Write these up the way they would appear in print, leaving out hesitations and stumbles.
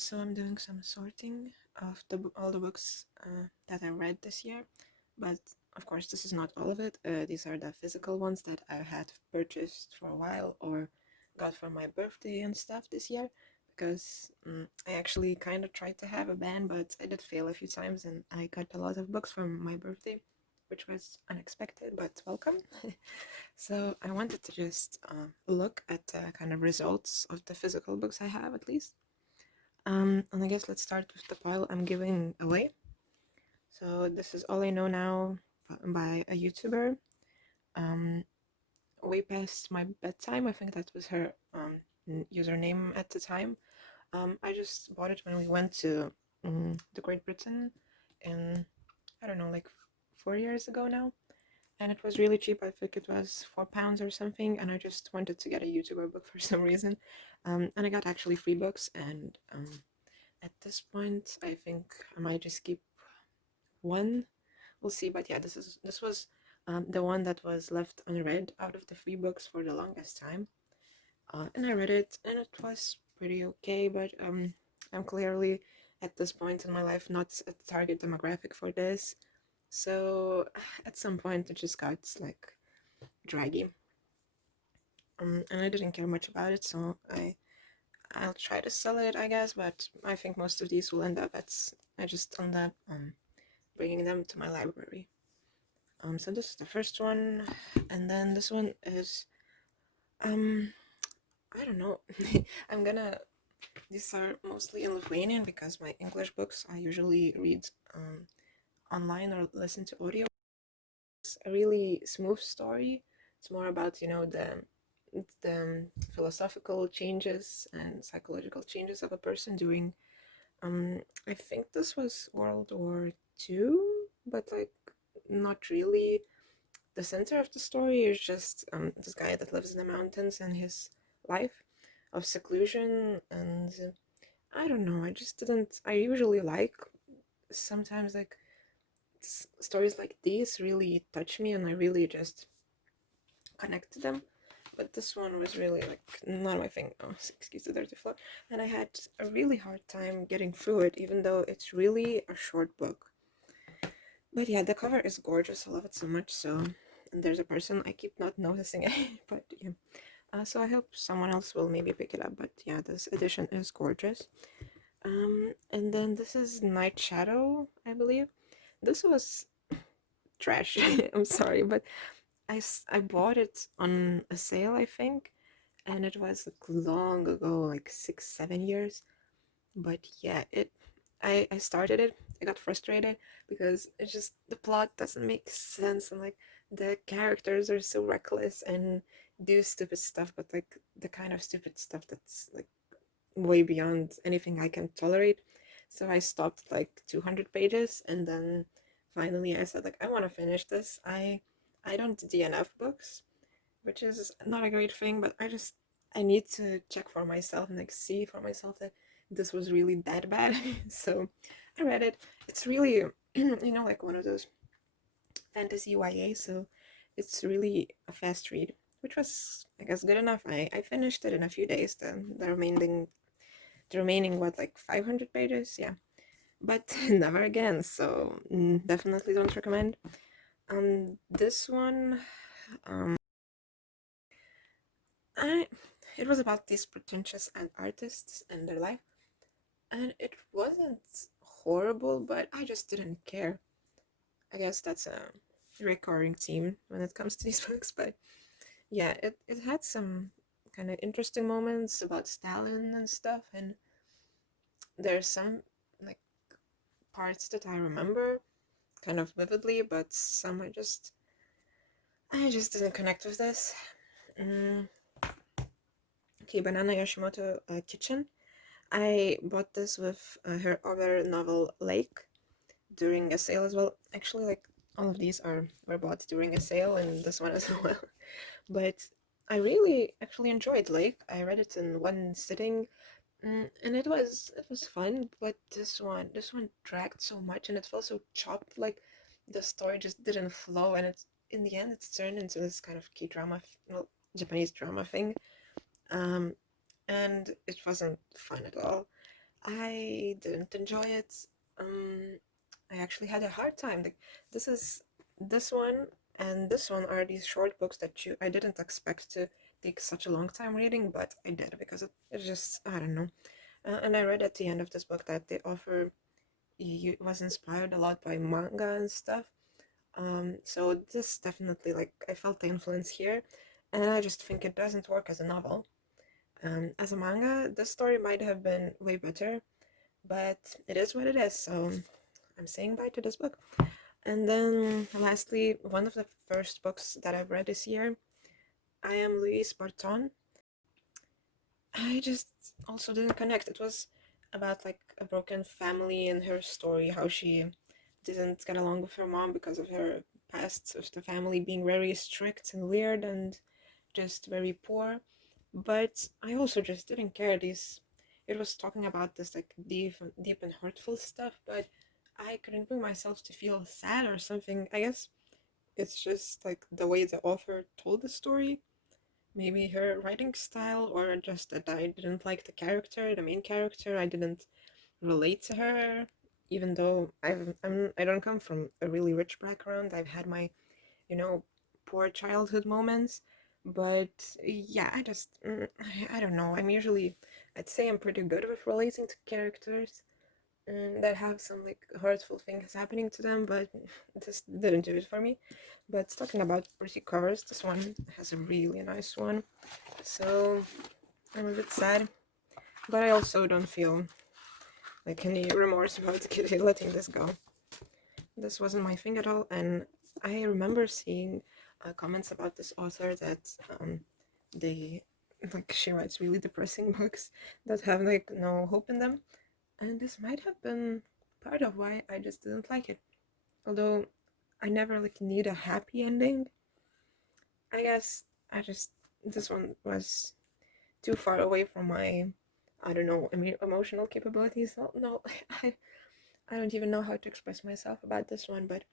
So I'm doing some sorting of all the books that I read this year, but of course this is not all of it. These are the physical ones that I had purchased for a while or got for my birthday and stuff this year, because I actually kind of tried to have a ban, but I did fail a few times and I got a lot of books from my birthday, which was unexpected but welcome. So I wanted to just look at the kind of results of the physical books I have at least. And I guess let's start with the pile I'm giving away. So this is All I Know Now by a YouTuber. Um, way past my bedtime. I think that was her username at the time. I just bought it when we went to the Great Britain in, I don't know, like 4 years ago now. And it was really cheap. I think it was £4 or something. And I just wanted to get a YouTuber book for some reason. And I got actually 3 books. And at this point, I think I might just keep one. We'll see. But yeah, this was the one that was left unread out of the 3 books for the longest time. And I read it, and it was pretty okay. But I'm clearly at this point in my life not a target demographic for this. So at some point, it just got like draggy. And I didn't care much about it, so I'll try to sell it, I guess. But I think most of these will end up I just end up bringing them to my library. So this is the first one, and then this one is I don't know. These are mostly in Lithuanian because my English books I usually read online or listen to audio. It's a really smooth story. It's more about the philosophical changes and psychological changes of a person during I think this was World War II, but like not really. The center of the story is just this guy that lives in the mountains and his life of seclusion. And I don't know, I just didn't. I usually like sometimes like stories like these really touch me and I really just connect to them. But this one was really like not my thing. Oh, excuse the dirty floor. And I had a really hard time getting through it, even though it's really a short book. But yeah, the cover is gorgeous. I love it so much. So, and there's a person I keep not noticing it, but yeah. So I hope someone else will maybe pick it up. But yeah, this edition is gorgeous. And then this is Night Shadow, I believe. This was trash. I'm sorry, but I bought it on a sale, I think, and it was like long ago, like 6, 7 years. But yeah, I started it. I got frustrated because it's just the plot doesn't make sense, and like the characters are so reckless and do stupid stuff, but like the kind of stupid stuff that's like way beyond anything I can tolerate. So I stopped like 200 pages, and then finally I said like I want to finish this. I don't DNF books, which is not a great thing, but I need to check for myself and like see for myself that this was really that bad. So I read it. It's really like one of those fantasy YA, so it's really a fast read, which was I guess good enough. I finished it in a few days. The remaining what, like 500 pages, yeah, but never again. So definitely don't recommend. This one, um, I it was about these pretentious artists and their life, and it wasn't horrible, but I just didn't care. I guess that's a recurring theme when it comes to these books, but yeah, it had some kind of interesting moments about Stalin and stuff, and there's some like parts that I remember kind of vividly, but some I just didn't connect with this. Mm, okay, Banana Yoshimoto Kitchen. I bought this with her other novel Lake during a sale as well. Actually, like all of these were bought during a sale, and this one as well. But I really actually enjoyed Lake. I read it in one sitting, and it was fun. But this one dragged so much, and it felt so chopped. Like the story just didn't flow, and it's in the end it's turned into this kind of K-drama, well, Japanese drama thing. Um, and it wasn't fun at all. I didn't enjoy it. Um, I actually had a hard time. Like this one and this one are these short books that I didn't expect to take such a long time reading, but I did because it just I don't know. And I read at the end of this book that the author was inspired a lot by manga and stuff. So this definitely like I felt the influence here, and I just think it doesn't work as a novel. As a manga, this story might have been way better, but it is what it is. So I'm saying bye to this book. And then lastly, one of the first books that I've read this year, I Am Louise Barton. I just also didn't connect. It was about like a broken family and her story, how she didn't get along with her mom because of her past of the family being very strict and weird and just very poor. But I also just didn't care. It was talking about this like deep and hurtful stuff, but I couldn't bring myself to feel sad or something. I guess it's just like the way the author told the story, maybe her writing style, or just that I didn't like the main character. I didn't relate to her, even though I don't come from a really rich background. I've had my, you know, poor childhood moments, but yeah, I don't know. I'd say I'm pretty good with relating to characters that have some like hurtful things happening to them, but this didn't do it for me. But talking about pretty covers, this one has a really nice one, so I'm a bit sad, but I also don't feel like any remorse about letting this go. This wasn't my thing at all, and I remember seeing comments about this author that they like she writes really depressing books that have like no hope in them, and this might have been part of why I just didn't like it. Although I never like need a happy ending, I guess I just this one was too far away from my I don't know emotional capabilities. No, I don't even know how to express myself about this one, but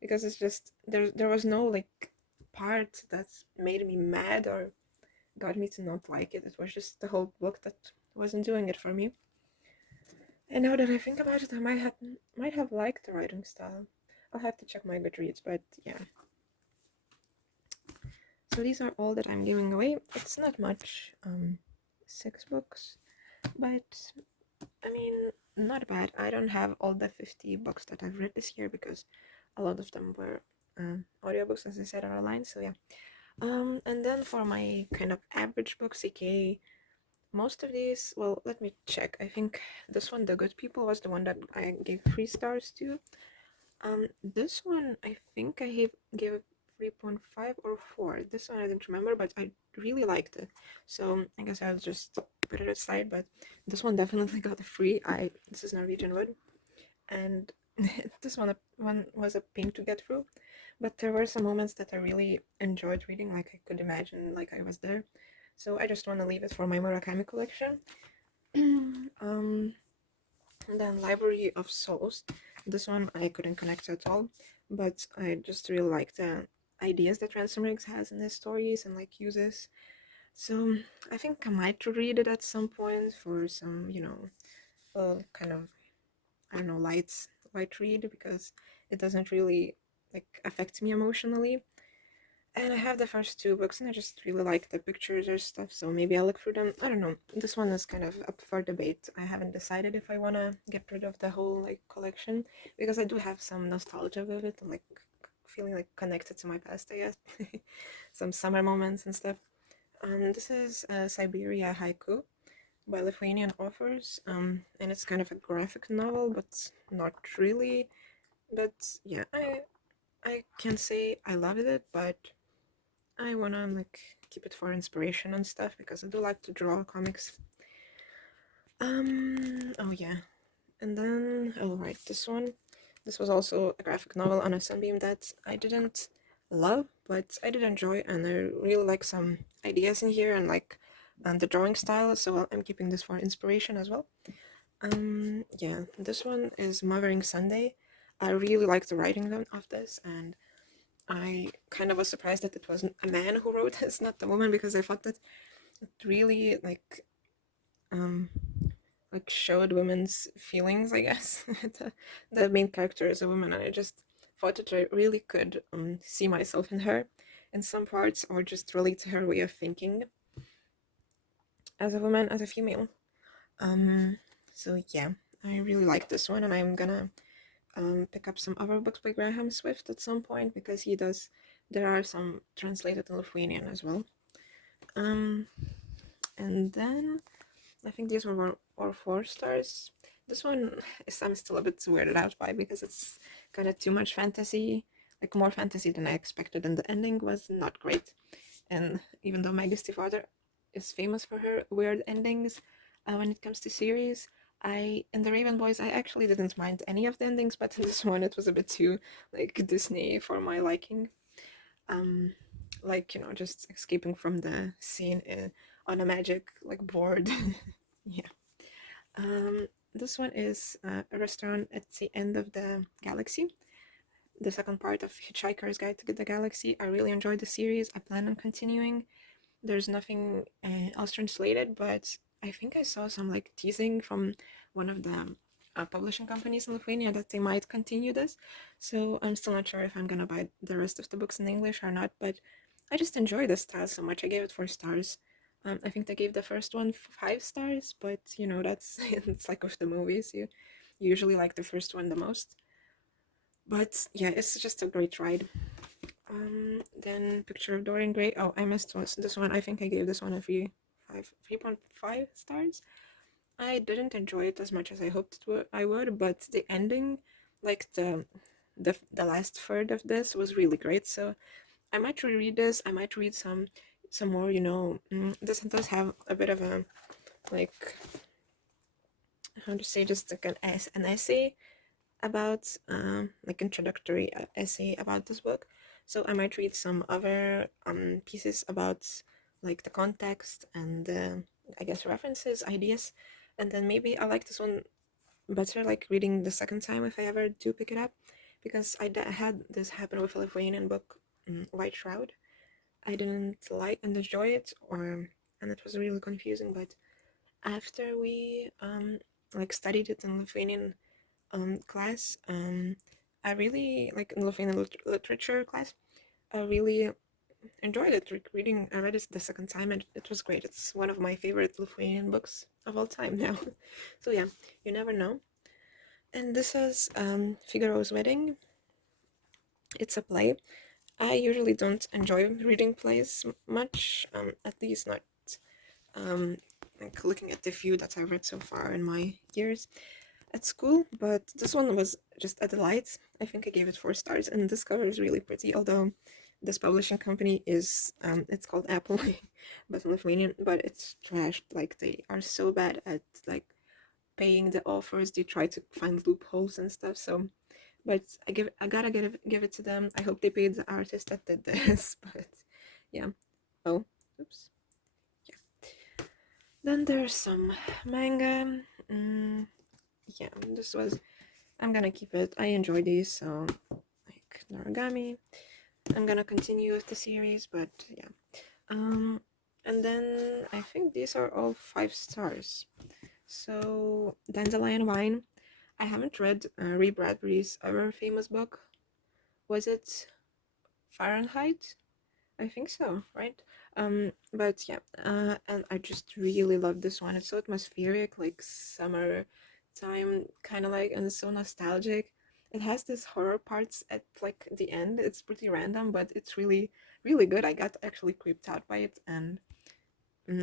because it's just there was no like part that made me mad or got me to not like it. It was just the whole book that wasn't doing it for me. And now that I think about it, I might have liked the writing style. I'll have to check my Goodreads, but yeah. So these are all that I'm giving away. It's not much, 6 books, but I mean, not bad. I don't have all the 50 books that I've read this year because a lot of them were audiobooks, as I said, are online. So yeah. And then for my kind of average books, aka most of these, well, let me check. I think this one, The Good People, was the one that I gave 3 stars to. This one, I think I gave it 3.5 or 4. This one I didn't remember, but I really liked it. So I guess I'll just put it aside. But this one definitely got a free. This is Norwegian Wood, and this one was a pain to get through. But there were some moments that I really enjoyed reading, like I could imagine, like I was there. So I just want to leave it for my Murakami collection. um, and then Library of Souls. This one I couldn't connect at all, but I just really like the ideas that Ransom Riggs has in his stories and like uses. So I think I might read it at some point for some, kind of I don't know light read because it doesn't really like affect me emotionally. And I have the first 2 books and I just really like the pictures or stuff, so maybe I'll look through them. I don't know. This one is kind of up for debate. I haven't decided if I want to get rid of the whole like collection because I do have some nostalgia with it and like feeling like connected to my past, I guess. Some summer moments and stuff. This is Siberia Haiku by Lithuanian authors, and it's kind of a graphic novel, but not really. But yeah, I can say I loved it, but I wanna like keep it for inspiration and stuff because I do like to draw comics. Oh yeah, and then oh right, this was also a graphic novel on a Sunbeam that I didn't love, but I did enjoy, and I really like some ideas in here and like and the drawing style. So I'm keeping this for inspiration as well. Yeah, this one is Mothering Sunday. I really like the writing of this, and I kind of was surprised that it wasn't a man who wrote this, not the woman, because I thought that it really like like showed women's feelings, I guess. The main character is a woman, and I just thought that I really could see myself in her in some parts, or just relate to her way of thinking as a woman, as a female. Um, so yeah, I really like this one, and I'm gonna pick up some other books by Graham Swift at some point because he does. There are some translated in Lithuanian as well. Um, and then I think these were 4 stars. This one is I'm still a bit weirded out by because it's kind of too much fantasy, like more fantasy than I expected, and the ending was not great. And even though Maggie Stiefvater is famous for her weird endings, when it comes to series, in the Raven Boys I actually didn't mind any of the endings, but in this one it was a bit too like Disney for my liking. Um, like just escaping from the scene on a magic like board. Yeah. This one is a restaurant at the end of the galaxy, the second part of Hitchhiker's Guide to the Galaxy. I really enjoyed the series. I plan on continuing. There's nothing else translated, but I think I saw some like teasing from one of the publishing companies in Lithuania that they might continue this. So I'm still not sure if I'm gonna buy the rest of the books in English or not, but I just enjoy the style so much. I gave it 4 stars. I think they gave the first one 5 stars, but that's it's like with the movies, you usually like the first one the most. But yeah, it's just a great ride. Then Picture of Dorian Gray. Oh, I missed this one. I think I gave this one a 3.5 stars. I didn't enjoy it as much as I hoped I would, but the ending, like the last third of this was really great. So I might reread this. I might read some more. This does have a bit of a like how to say, just like an essay about like introductory essay about this book. So I might read some other pieces about like the context and I guess references, ideas, and then maybe I like this one better, like reading the second time if I ever do pick it up, because I had this happen with a Lithuanian book, White Shroud. I didn't like and enjoy it, and it was really confusing. But after we like studied it in Lithuanian class, I really like in Lithuanian literature class. I really enjoyed it reading. I read it the second time and it was great. It's one of my favorite Lithuanian books of all time now. So yeah, you never know. And this is Figaro's Wedding. It's a play. I usually don't enjoy reading plays much, at least not um, like looking at the few that I've read so far in my years at school, but this one was just a delight. I think I gave it 4 stars, and this cover is really pretty, although this publishing company is, it's called Apple, but in Lithuanian, but it's trashed. Like, they are so bad at, like, paying the authors. They try to find loopholes and stuff, so, but I gotta give it to them. I hope they paid the artist that did this, but, yeah. Oh, oops. Yeah. Then there's some manga. Yeah, this was, I'm gonna keep it. I enjoy these, so like Noragami. I'm gonna continue with the series, but yeah. And then I think these are all 5 stars. So Dandelion Wine. I haven't read Ray Bradbury's other famous book. Was it Fahrenheit? I think so, right? But yeah, and I just really love this one. It's so atmospheric, like summer time, kind of like, and it's so nostalgic. It has this horror parts at like the end. It's pretty random, but it's really, really good. I got actually creeped out by it, and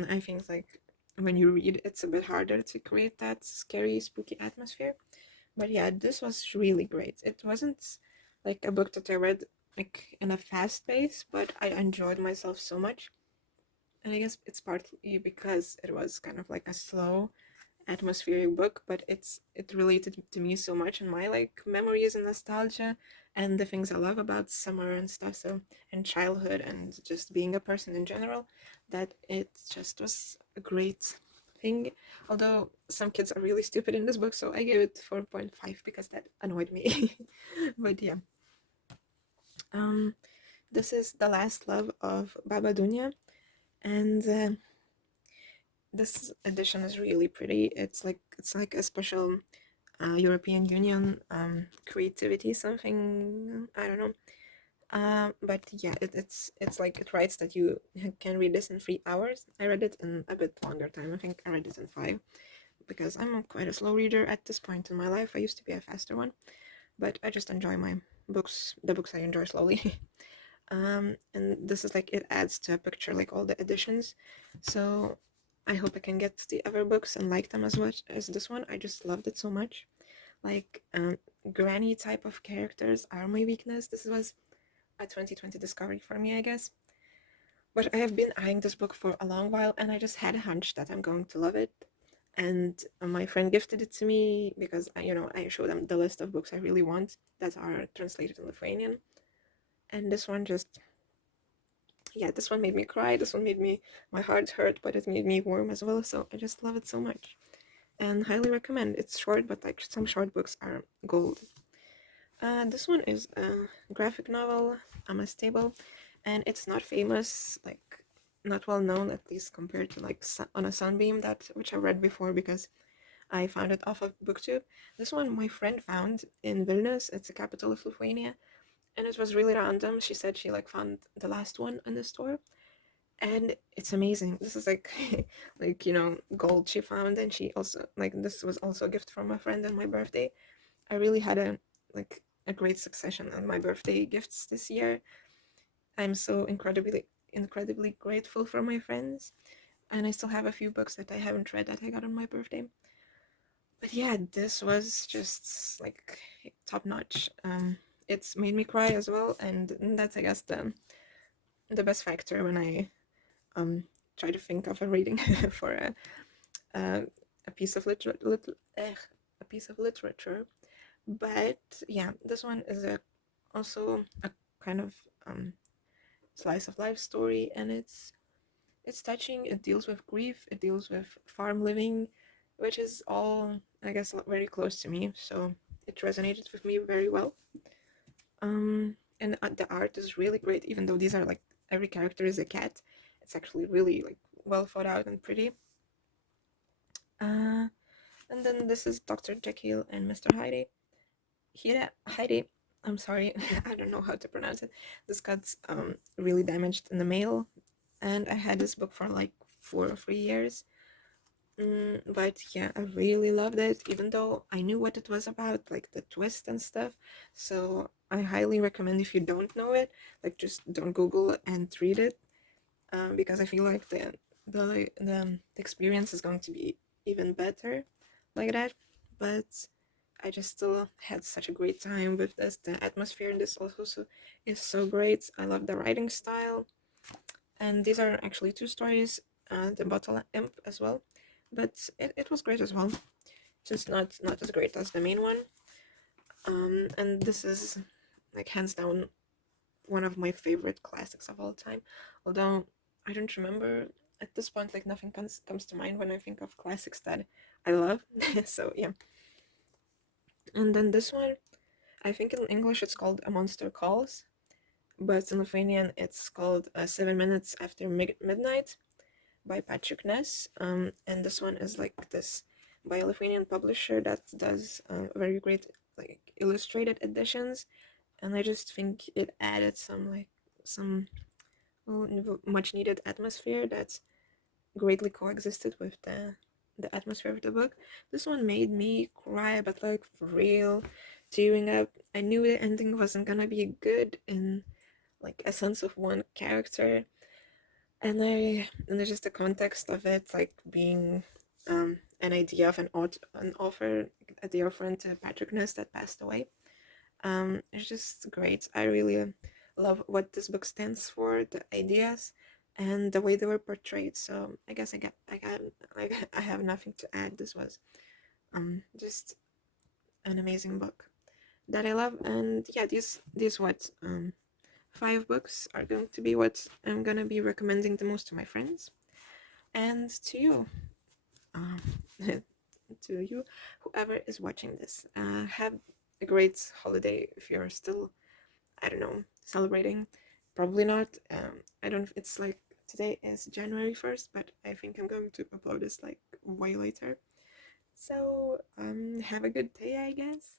I think like when you read, it's a bit harder to create that scary, spooky atmosphere. But yeah, this was really great. It wasn't like a book that I read like in a fast pace, but I enjoyed myself so much. And I guess it's partly because it was kind of like a slow, atmospheric book, but it related to me so much and my like memories and nostalgia and the things I love about summer and stuff, so, and childhood and just being a person in general, that it just was a great thing. Although some kids are really stupid in this book, so I gave it 4.5 because that annoyed me. But yeah. This is The Last Love of Baba Dunya, and this edition is really pretty. It's like a special European Union creativity something. I don't know. But yeah, it's like it writes that you can read this in 3 hours. I read it in a bit longer time. I think I read it in 5 because I'm quite a slow reader at this point in my life. I used to be a faster one, but I just enjoy my books, the books I enjoy slowly. And this is like it adds to a picture like all the editions. So I hope I can get the other books and like them as much as this one. I just loved it so much. Like granny type of characters are my weakness. This was a 2020 discovery for me, I guess. But I have been eyeing this book for a long while, and I just had a hunch that I'm going to love it. And my friend gifted it to me because I showed them the list of books I really want that are translated in Lithuanian. And this one just, yeah, this one made me cry. This one made me my heart hurt, but it made me warm as well. So I just love it so much, and highly recommend. It's short, but like some short books are gold. This one is a graphic novel, Stable, and it's not famous, like not well known, at least compared to like On a Sunbeam, that which I read before because I found it off of BookTube. This one my friend found in Vilnius. It's the capital of Lithuania, and it was really random. She said she like found the last one in the store, and it's amazing. This is like like gold she found, and she also like this was also a gift from a friend on my birthday. I really had like a great succession on my birthday gifts this year. I'm so incredibly grateful for my friends, and I still have a few books that I haven't read that I got on my birthday. But yeah, this was just like top notch. It's made me cry as well, and that's, I guess, the best factor when I try to think of a reading for a piece of a piece of literature. But yeah, this one is also a kind of slice of life story, and it's touching. It deals with grief. It deals with farm living, which is all, I guess, very close to me. So it resonated with me very well. And the art is really great, even though these are like every character is a cat. It's actually really like well thought out and pretty. And then this is Dr. Jekyll and Mr. Hyde. Heidi, I'm sorry, I don't know how to pronounce it. This got really damaged in the mail, and I had this book for like 4 or 3 years. But yeah, I really loved it, even though I knew what it was about, like the twist and stuff. So I highly recommend, if you don't know it, like just don't Google and read it, because I feel like the experience is going to be even better like that. But I just still had such a great time with this. The atmosphere in this also is so great. I love the writing style, and these are actually 2 stories. The Bottle Imp as well, but it was great as well. Just not as great as the main one. And this is like hands down one of my favorite classics of all time. Although I don't remember at this point, like nothing comes to mind when I think of classics that I love. So yeah. And then this one, I think in English it's called A Monster Calls, but in Lithuanian it's called 7 Minutes After Midnight by Patrick Ness. And this one is like this by a Lithuanian publisher that does very great like illustrated editions, and I just think it added some much needed atmosphere that greatly coexisted with the atmosphere of the book. This one made me cry, but like for real, tearing up. I knew the ending wasn't gonna be good in like a sense of one character, and there's just the context of it, like being an idea of an author, a dear friend to Patrick Ness that passed away. It's just great. I really love what this book stands for, the ideas, and the way they were portrayed. So I guess I have nothing to add. This was just an amazing book that I love, and yeah, these what 5 books are going to be what I'm gonna be recommending the most to my friends and to you. Um, to you, whoever is watching this. Have a great holiday if you're still, I don't know, celebrating. Probably not. I don't. It's like Today is January 1st, but I think I'm going to upload this like way later. So have a good day, I guess.